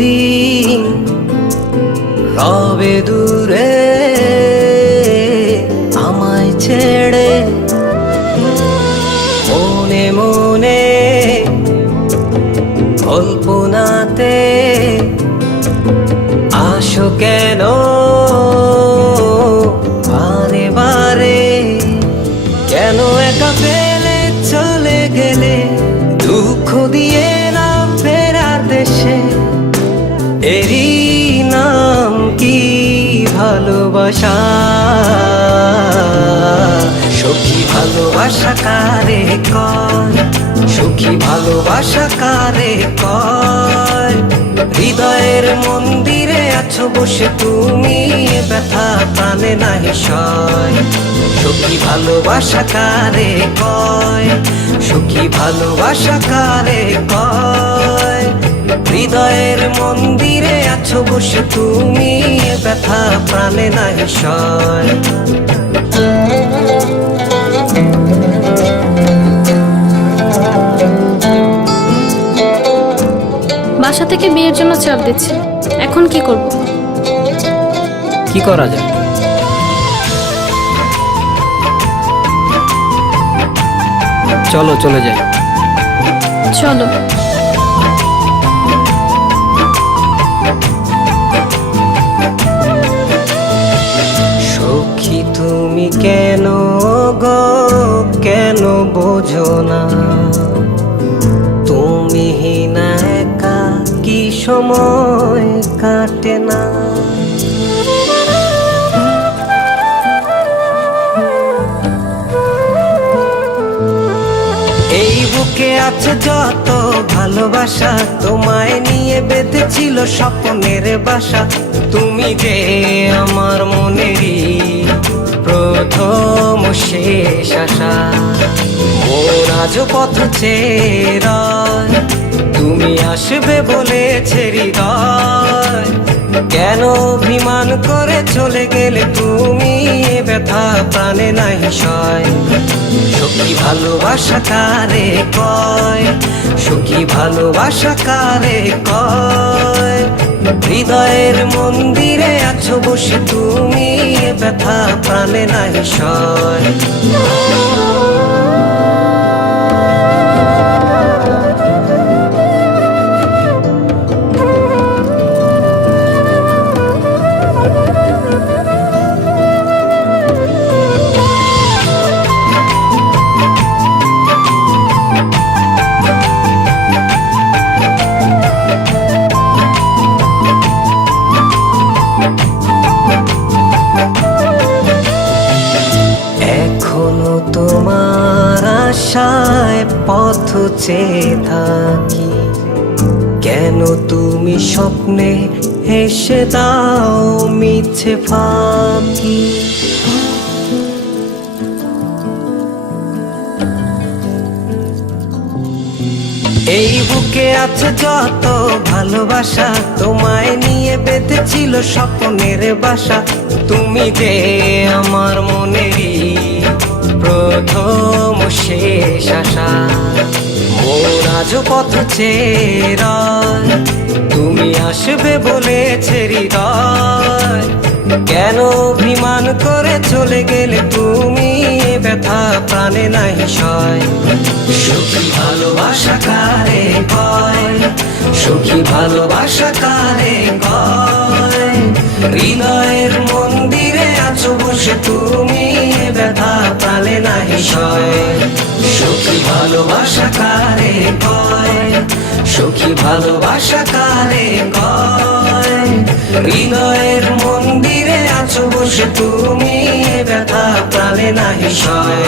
দীর্ঘদিন রবে দূরে আমায় ছেড়ে, মনে মনে কল্পনাতে আসো কেন বারে বারে, কেন একা ফেলে চলে গেলে দুঃখ দিয়ে না ফেরার দেশে। এরই নাম কি ভালোবাসা? সখী ভালোবাসা কারে কয়, সখী ভালোবাসা কারে কয়? হৃদয়ের মন্দিরে আছো বসে তুমি, ব্যথা প্রাণে নাহি সয়। সখী ভালোবাসা কারে কয়, সখী ভালোবাসা কারে কয়? হৃদয়ের মন্দিরে আছো বসে তুমি, ব্যথা প্রাণে নাহি সয়। বাসা থেকে বিয়ের জন্য চাপ দিচ্ছে, এখন কি করব? কি করা যায়? চলো চলে যাই। চলো। সখী তুমি কেন গো, কেন বোঝো না? তুমি না একা কি সময় কাটে না? এই বুকে আছে যত ভালোবাসা, তোমায় নিয়ে বেঁধেছিল স্বপ্নের বাসা। তুমি যে আমার মনেরই প্রথম শেষ আশা। মন আজ পথ চেয়ে রয়, তুমি আসবে বলেছে হৃদয়। কেন অভিমান করে চলে গেলে তুমি, ব্যথা প্রাণে নাহি সয়। সখী ভালোবাসা কারে কয়, সখী ভালোবাসা কারে কয়? হৃদয়ের মন্দিরে আছো বসে তুমি, ব্যথা প্রাণে নাহি সয়। এখনো তোমার আশায় পথ চেয়ে থাকি, কেন তুমি স্বপ্নে হেসে দাও মিছে ফাঁকি? এই বুকে আছে যত ভালোবাসা, তোমায় নিয়ে বেঁধেছিল স্বপ্নের বাসা। তুমি যে আমার মনেরই প্রথম শেষ আশা। মন আজ পথ চেয়ে রয়, তুমি আসবে বলেছে হৃদয়। কেন অভিমান করে চলে গেলে তুমি, ব্যথা প্রাণে নাহি সয়। সখী ভালোবাসা কারে কয়, সখী ভালোবাসা কারে কয়? হৃদয়ের মন্দিরে আছো বসে তুমি, ব্যথা প্রাণে নাহি সয়। সখী ভালোবাসা কারে কয়, সখী ভালোবাসা কারে কয়? হৃদয়ের মন্দিরে আছো বসে তুমি, ব্যথা প্রাণে নাহি সয়।